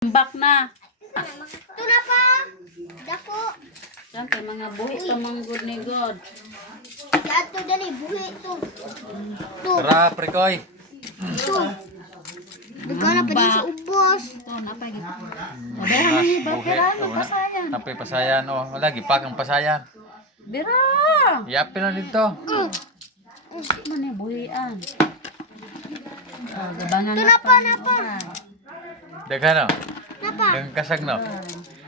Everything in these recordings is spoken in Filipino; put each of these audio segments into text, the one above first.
Bak na. Ito na pa. Dako. Yan kay mga buhi pa manggod ni God. Ato dali buhi ito. Ito. Tara, Prekoy. Ito. Daghan na pa din sa ubos. Ito napay gid. Obehan ni bakira mo pasayan. Tapay pasayan. Oh, wala, gipak ang pasayan. Bira. Yapin na dito. Man ni buhian. Gabangan Ito na na pa. Daghan no. Napa. Dagang kasag no.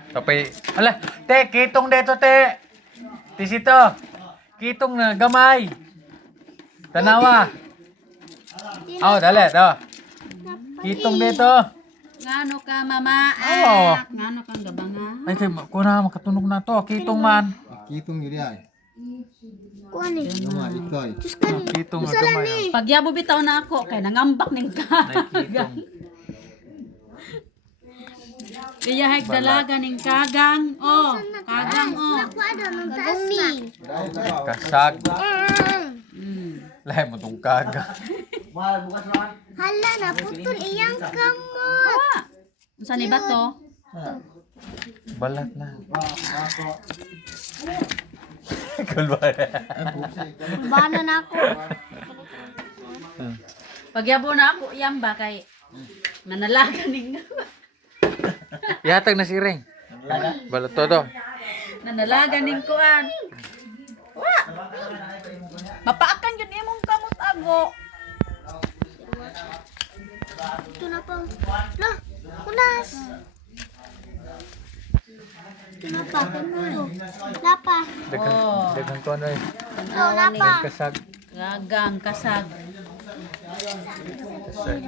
Tapay, ala, te, kitong dito, te. Tisito. Kitong na gamay. Tanawa. Oh, dali, do. Kitong dito. Ngano ka mama? Oo. Ngano kang gabangan? Ay, kay, kuna, makatunog na to. Kitong man. Kitong yun ay. Kuha ni. Nama ikoy. Diyos ka ni. Kitong na Usalan gamay. ni. Pagyabo bitaw na ako kay nangambak ning Ay, kagang. kitong. Iyahig dalaga ning kagang. Oh, kagang oh. Nakuha daw ng taas na. Kasag. Lahi mo tong kaga. Hala na, putol iyang kamot. Unsa ni bato? Balat na. Kulbara. Bana na ako. Pagyabo na ako iyang ba kay nanalaga ning Yatag na si Ring. Balat to do. nanalaga ning kuan. Wa. Mapaakan yun imong kamot ago. Ito na pa. Lah, unas. Ito na pa. Ito. Lapa. Dagan, Oh. dagan ko ano eh. Ito na pa. Kasag. Gagang kasag. Kasag.